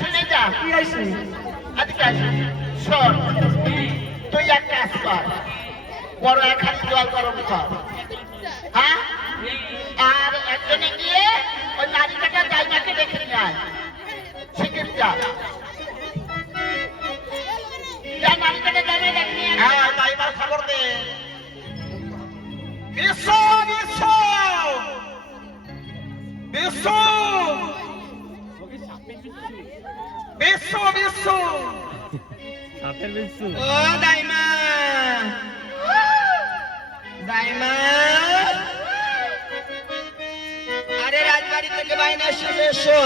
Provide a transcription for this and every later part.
শুনে যা কি আছে শোন তুই এক কাজ কর বড় এক হাত জল গরম কর হ্যাঁ আর একজনে গিয়ে ওই নারীটাকে জায়গাকে রেখে যায় শিখির যা নারীটাকে জায়গায় রেখে হ্যাঁ ড্রাইভার খবর দে বিশ্ব বিশ্ব বিশ্ব বিশ্ব বিশ্ব ও দাইমা দাইমা আরে রাজবাড়ি থেকে বাইরে এসে এসো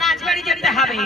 রাজবাড়ি যেতে হবে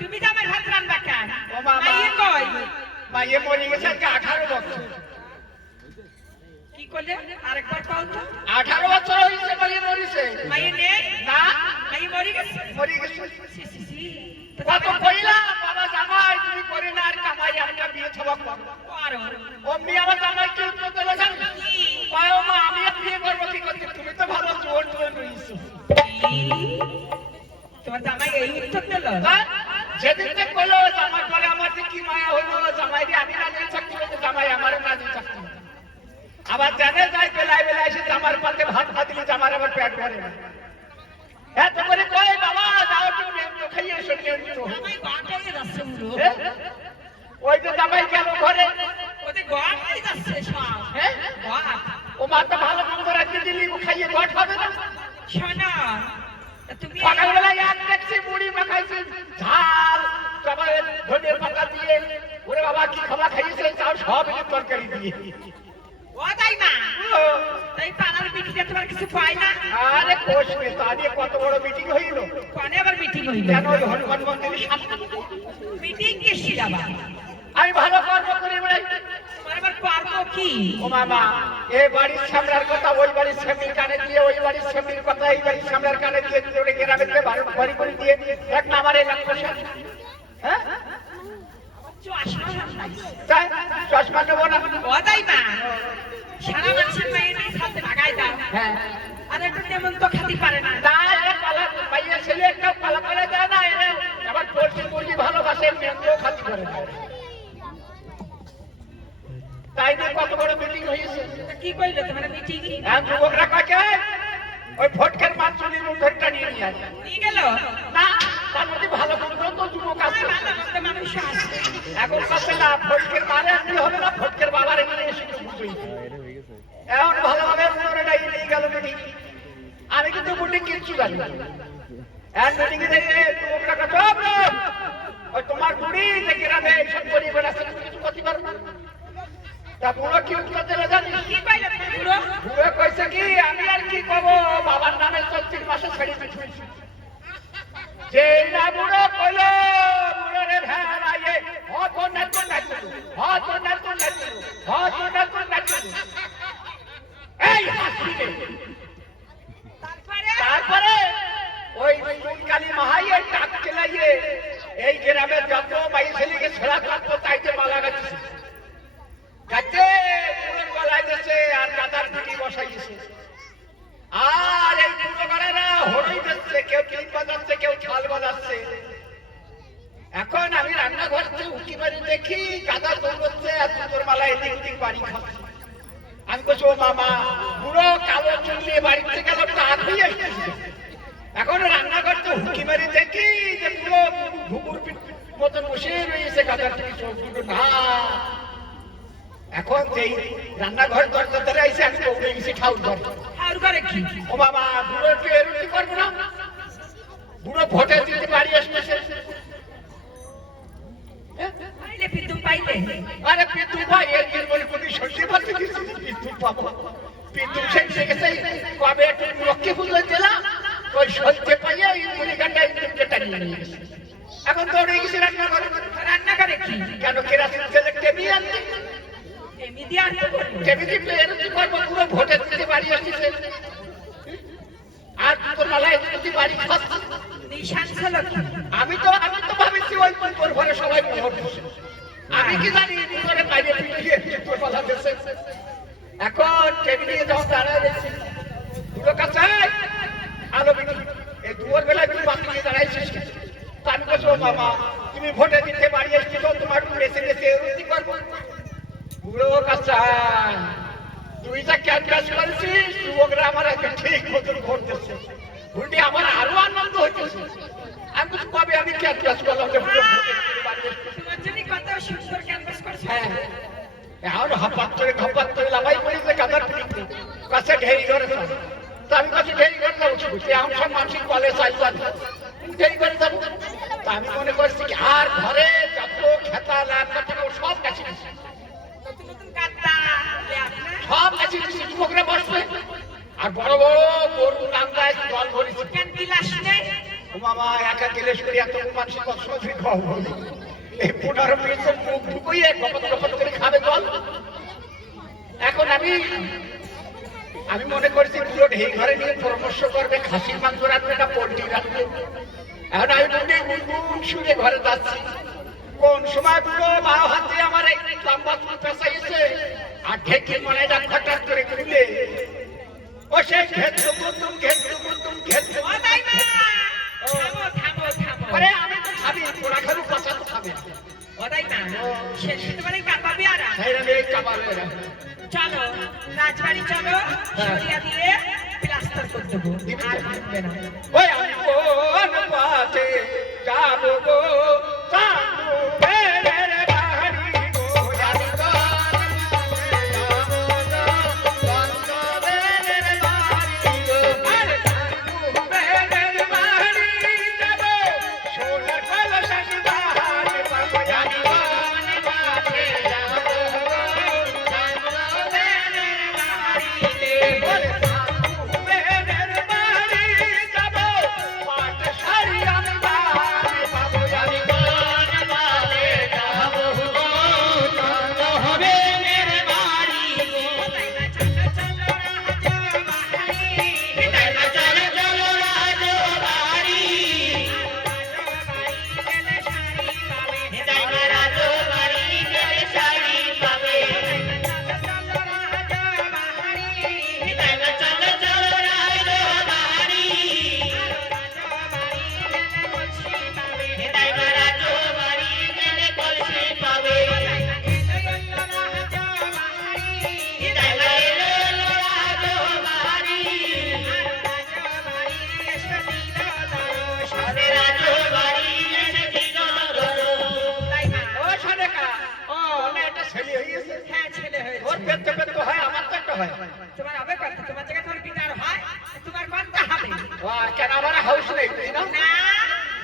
তুমি তো আমার ভাত রান্না কেন মাইয়ে মরে গেছে 18 বছর কি করলে আরেকবার পাও তো 18 বছর হইছে মাইয়ে মরিছে মাইয়ে নেই না মাইয়ে মরে গেছে কত কইলা বাবা জামাই তুমি করে না আর কামাই আমরা বিয়ে ছবক আর অমনি আমার জামাই কি উত্তর দিল জানো পায়ো মা আমি বিয়ে করব কি করতে তুমি তো ভালো জোর জোর রইছো তোমার জামাই এই উত্তর দিল যেদিনকে কইলো জামাই বলে আমার যে কি মায়া হলো জামাই রে আমি রাজি থাকতে বলতে জামাই আমার রাজি থাকতে আবার জানে যাই বেলায় বেলায় এসে জামার পাতে ভাত ভাত দিলে জামার আবার পেট ভরে না এত করে কই বাবা যাও একটু নিয়মিত খাইয়ে এসো নিয়মিত জামাই বাটাই যাচ্ছে পুরো ওই যে জামাই গেল ঘরে ওদের গড়াই যাচ্ছে সব হ্যাঁ গড় ও মা তো ভালো মন্দ রাখতে দিলি ও খাইয়ে ঘট হবে না শোনো তুমি সকালবেলায় এক দেখছি মুড়ি মাখাইছে ঝাল তারপরে ধনিয়া পাতা দিয়ে ওরে বাবা কি খাবার খাইয়েছে তাও সব একটু তরকারি দিয়ে ও তাই না তাই পাড়ার মিটিংে তোমার কিছু পাই না আরে কোষ মে তা দিয়ে কত বড় মিটিং হইল কোনে আবার মিটিং হইল কেন ওই হনুমান মন্দিরের সামনে মিটিং কিসি যাবা আমি ভালো কর্ম করে বেড়াই তোমার আবার পারবো কি ও মামা এই বাড়ির সামলার কথা ওই বাড়ির সামনের কানে দিয়ে ওই বাড়ির সামনের কথা এই বাড়ির সামলার কানে দিয়ে যদি ওটা গ্রামের দিয়ে বাড়ি করে দিয়ে এক না আমার এই লাখ হ্যাঁ তাই চশমা নেবো না ও তাই না সারা মানুষের মেয়ের সাথে লাগাই দাও হ্যাঁ আর একটু তেমন তো খাতি পারে না না এরা পালা ভাইয়া ছেলে একটা পালা করে দেয় না এরা আবার পড়ছি পড়ছি ভালোবাসে মেয়েও খাতি করে না তাই নিয়ে কত বড় মিটিং হয়েছে কি কইলে তোমার মিটিং এখন যুবকরা কাকে ওই ভোটকের মাছুলির উদ্ধরটা নিয়ে নিয়ে আসে নিয়ে গেল না তার মধ্যে ভালো করে তো যুবক আছে ভালো মন্দ মানুষ আছে এখন কাছে না ভোটকের মারে আনতে হবে না ভোটকের বাবার এখানে এসে বুঝবই এখন ভালোভাবে উত্তরটা নিয়ে গেল মিটিং আমি কিন্তু মিটিং কিচ্ছু জানি না এক মিটিং এ দেখে যুবকরা কাছে ওই তোমার বুড়ি যে গ্রামে এইসব করি বেড়াচ্ছে তুমি কিছু করতে পারো না তা বুড়ো কি উত্তর দিলে জানিস কি কইলে তুমি পুরো বুড়ো কইছে কি আমি আর কি কব বাবার নামে 34 মাসে ছেড়ে দিয়েছি যে না বুড়ো কইলো বুড়ো রে ভেড়াইয়ে হত না তো নাচু হত না তো নাচু হত না তো নাচু এই হাসিনে তারপরে ওই কালী মাহাইয়ে টাক খেলাইয়ে এই গ্রামে যত মাই ছেলেকে ছেড়া কাটতো তাইতে মালা গাছে গাছে পুরো গলায় গেছে আর গাদার পিটি বসাইছে আর এই দুটো গাড়ারা হরই যাচ্ছে কেউ কিল বাজাচ্ছে কেউ ছাল বাজাচ্ছে এখন আমি রান্নাঘর থেকে উঁকি মারি দেখি গাদা দৌড়চ্ছে আর দুটোর মালা এদিক ওদিক বাড়ি খাচ্ছে আমি বলছি ও মামা পুরো কালো চুল নিয়ে বাড়িতে গেল টাক হয়ে আসছে এখন রান্নাঘর থেকে উঁকি মারি দেখি যে পুরো ঘুঘুর মতন বসে রয়েছে গাদার থেকে চোখ দুটো না এখন যেই রান্নাঘর দরজা ধরে আইসে আমি দৌড়ে গেছি ঠাউর ঘর আর করে কি ও বাবা বুড়ো একটু এরুটি করবো না বুড়ো ভোটে দিতে বাড়ি আসতেছে পাইলে পিতুম পাইলে আরে পিতু ভাই এর বলে কোটি সর্ষে ভাত দিয়েছি পিতু পাবো পিতু সেজে গেছে কবে একটু লক্ষ্মী পুজো দিলাম ওই সর্ষে পাইয়ে ইন্দুরি কাটা ইন্দুরকে টানিয়ে নিয়ে গেছে এখন দৌড়ে গেছি রান্নাঘরে রান্না করে কি কেন কেরাসিন তেলে টেবিল আনতে এমনি দিয়ে আনতে করবো টেবিল এরুটি করবো পুরো ভোটে দিতে বাড়ি আসতেছে আর তোর মালায় যদি বাড়ি খাচ্ছে নিশান ছিল কি আমি তো ভাবেছি ওই তোর ঘরে সবাই ভোট দিচ্ছে আমি কি জানি করে বাইরে পিটিয়ে তোর কথা দিচ্ছে এখন টেবিলে যখন দাঁড়ায় দেখছি দুটো কাছে আলো বিটি এই দুপুর বেলায় তুমি বাতি নিয়ে দাঁড়াইছিস তা আমি বলছি ও মামা তুমি ভোটে দিতে বাড়ি আসছি তো তোমার একটু বেছে বেছে এরুটি করবো বুড়ো কাছে তুই যা ক্যানভাস করেছিস যুবকরা আমার একটা ঠিক মতন ভোট দিচ্ছে ভোটে আমার আরো আনন্দ হচ্ছে আমি কিছু কবে আমি ক্যানভাস করলাম যে ভোট তোমার জন্য কত সুন্দর ক্যানভাস করছে হ্যাঁ এখন হপাত করে লাভাই পড়েছে গাদার পিড়িতে কাছে ঢেরি ঘরে তা আমি কাছে ঢেরি ঘরে যাবো এখন সব মানসিক কলেজ চাইছে ঢেরি ঘরে যাবো তা আমি মনে করছি কি আর ঘরে যত খেতা লাভ টাকা সব কাছে নতুন নতুন কাটটা সব কাছে যুবকরা বসবে আর বড় বড় গরু নান্দায় জল ভরেছে কেন বিলাস নেই ও মামা একা গেলেস করে এত মানুষ কষ্ট করে খাওয়া বলে এই 15 মিনিট মুখ ঢুকিয়ে গপত গপত করে খাবে জল এখন আমি মনে করছি পুরো ঢেই ঘরে নিয়ে পরামর্শ করবে খাসির মাংস রাখবে না পোল্ট্রি রাখবে এখন আমি মনে গুনগুন শুনে ঘরে যাচ্ছি কোন সময় পুরো 12 হাতে আমার এই লম্বা চুল পেঁচাইছে আর ঢেকে মনে ডাক্তার করে খুলে ও সে ঘেটু ঘেটু ও তাই না থামো থামো থামো আরে আমি তো ভাবি সেরা খালু পাশা তো খাবে ও তাই না শেষ হতে পারে কাঁপাবে আর সেইরা মেয়ে কামালে চলো রাজবাড়ি চলো সরিয়া দিয়ে প্লাস্টার করে দেবো আর ভাঙবে না ওই আমি কোন পথে যাবো গো সাধু বেলের বাড়ি গো আমি আরে সাধু বেলের বাড়ি যাবো সোনার কলসা সুধার পাবো আমি কোন পথে যাবো গো সাধু বেলের বাড়ি ওরে সাধু বেলের বাড়ি যাবো পাট শাড়ি আমি পাবো আমি কোন পথে যাবো গো সাধু বেলের বাড়ি ও সাদেকা ও না এটা ছেলে হইছে হ্যাঁ ছেলে ওর হয়েছে পেট পেট তো হয় আমার তো একটা হয় তোমার হবে কত তোমার জায়গায় তোমার পিতার হয় তোমার কত হবে বাহ কেন আমার হাউস নেই বুঝি না না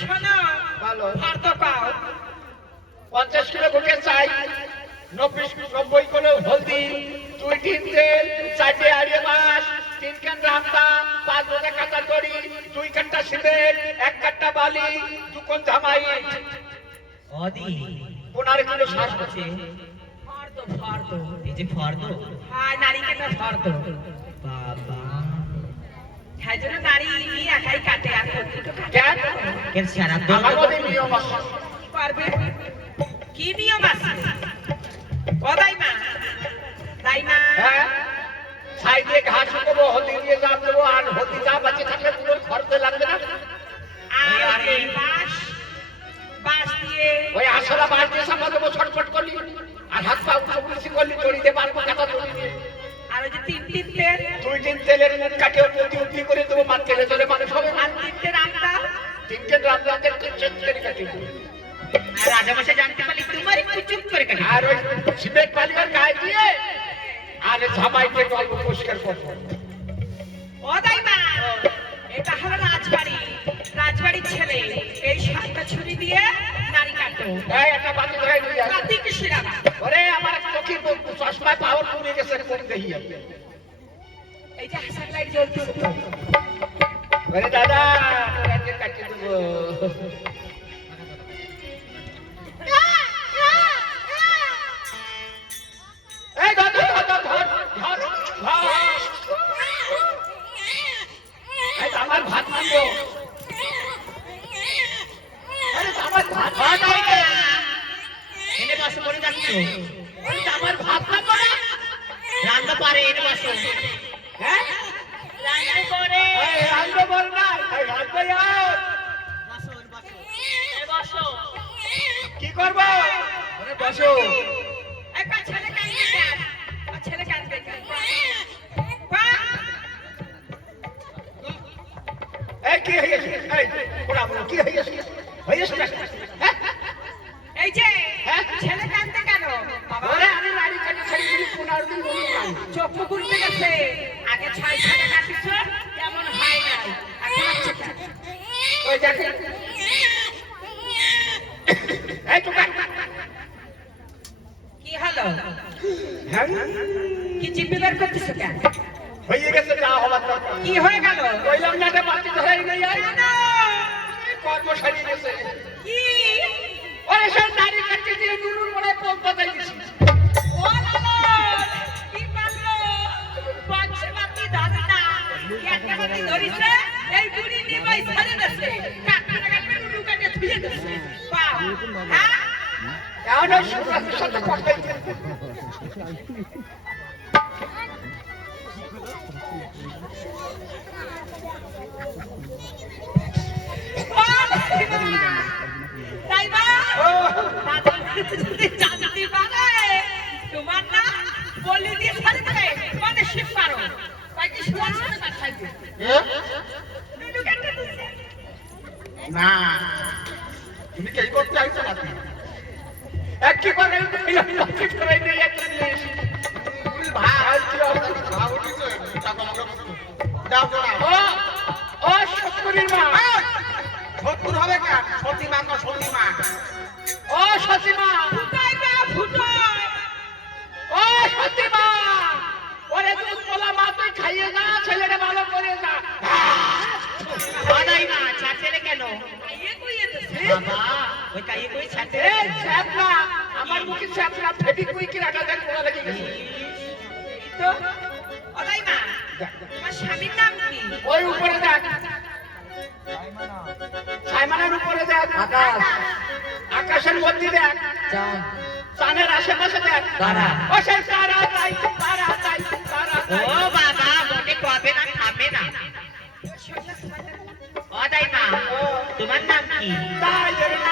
শোনো ভালো ফর্দ পাও 50 কিলো ভুটে চাই 90 কিলো হলদি 2 টিন তেল 4টে আড়িয়ে মাছ 3 ক্যান রামদা 5 বোঝা কাঁচা দড়ি 2 কাঠা সিমেন্ট 1 কাঠা বালি 2 কোন ধামাই অদি 15 কিলো শ্বাস আছে ফর্দ এই যে ফর্দ হ্যাঁ নারীকে ফর্দ বাবা হ্যাঁ জন্য নারী একাই কাটে আর তো কেন কেন সারা আমার মধ্যে নিয়ম আছে পারবে কি নিয়ম আছে ও দাইমা দাইমা হ্যাঁ সাইডে ঘাস দেবো হলদি দিয়ে জাম দেবো আর হলদি যা বাঁচে থাকলে পুরো খরচে লাগবে না আর এই বাঁশ দিয়ে ওই আসলা বাঁশ দিয়ে সামা দেবো ছটফট করলি আর হাত পা উঁচু করলি দড়ি দিয়ে পারবো কাটা দড়ি দিয়ে আর ওই যে তিন তেল 2 দিন তেলের মুখ কাটে ওর মধ্যে উঠলি করে দেবো মার তেলে চলে মানুষ হবে না আর তিনটে রামটা 3 রাত রাতে চেঞ্জ কাটে আর রাজামশাই জানতে পারলি তোমার একটু চুপ করে কাটি আর ওই সিমেন্ট বালি আর গায়ে দিয়ে আর ঝামাইতে গল্প পরিষ্কার করবো ও দাইমা এটা হলো রাজবাড়ির ছেলে এই 7টা ছুরি দিয়ে নারী কাটো এই একটা বাতি ধরে নিয়ে যায় রাতি কি শিরাবা ওরে আমার চোখে চশমায় পাওয়ার পুড়ে গেছে কোন দেহি এই যে হাসান লাইট জ্বলতেছে তো ওরে দাদা তোরাকে কাটিয়ে দেবো এই ধর ধর ধর ধর ধর ধর এই আমার ভাত মানবো আরে আমার ভাত ভাত আইছে এনে বসো বলে যাচ্ছ আরে আমার ভাত মানবো না রান্না পারে এনে বসো হ্যাঁ রান্না করে এই রান্না বল না এই রান্না আর বসো কি করব আরে বসো একটা ছেলে কাঁদবে কেন ছেলে কাঁদবে কেন এই কি হইছে এই ওরা কি হইছে হইছে হ্যাঁ এই যে হ্যাঁ? ছেলে কাঁদতে কেন বাবা ওরে আমি নারী কাটি ছাড়ি দিলি 15 দিন বলি না চোখ খুলতে গেছে আগে 6 ছেলে কাটিছ তেমন হয় নাই এখন হচ্ছে কেন? ওই দেখে এই তো কি হলো হ্যাঁ কি জিপে বের করতেছ কেন হয়ে গেছে যা হবার দরকার কি হয়ে গেল কইলাম না বাতি ধরে নেই আর কেন? কর্ম সারি গেছে কি ওরে সব নারী কাটি দিয়ে নুরুর মনে পোক বাজাই দিছি ও লালন কি পারলো পাঁচশে বাতি ধরে না একটা বাতি ধরিছে এই বুড়ি নিবাই ছাড়ে দেছে কাটতে কাটতে নুরু কাটে ধুয়ে দেছে বাহ হ্যাঁ এমন সুরাতের সাথে কথা তাই বা ও বাজার করতে যদি জানতে পারে তোমার না বলি দিয়ে ছাড়ে দেবে মানে শিব পারো তাই কি শুয়ার সাথে পাঠাইবে নুনু কেটে দিছে না তুমি কি এই করতে আইছো নাকি এক কি করে লক্ষ্য করে নিয়ে যাচ্ছে জিনিস তুমি ভাই কি হবে ভাব উঠিছে টাকা আমাকে দাও দাও ও ও সত্যির মা সত্তর হবে কেন সতী মা তো সতী মা ও সতীমা ফুটাই গা ফুটাই ও সতীমা ওরে দুধ পোলা মা তুই খাইয়ে যা ছেলেটা ভালো করে যা বাদাই মা ছাড়ছেলে কেন আইয়ে কইয়ে দিছে বাবা ওই কাইয়ে কই ছাড়ছে এ ছ্যাপলা আমার মুখে ছ্যাপলা ফেটি কুই কি রাখা দেন পোলা লেগে গেছে তো ওলাই মা তোমার স্বামীর নাম কি ওই উপরে দেখ সাইমানের উপরে দেখ আকাশ আকাশের মধ্যে দেখ চাঁদ চাঁদের আশেপাশে দেখ তারা। ও সেই তারা তাই তারা তাই তারা ও তাই বাবা মনে কবে না থামে না ও দাই মা তোমার নাম কি তাই জন্য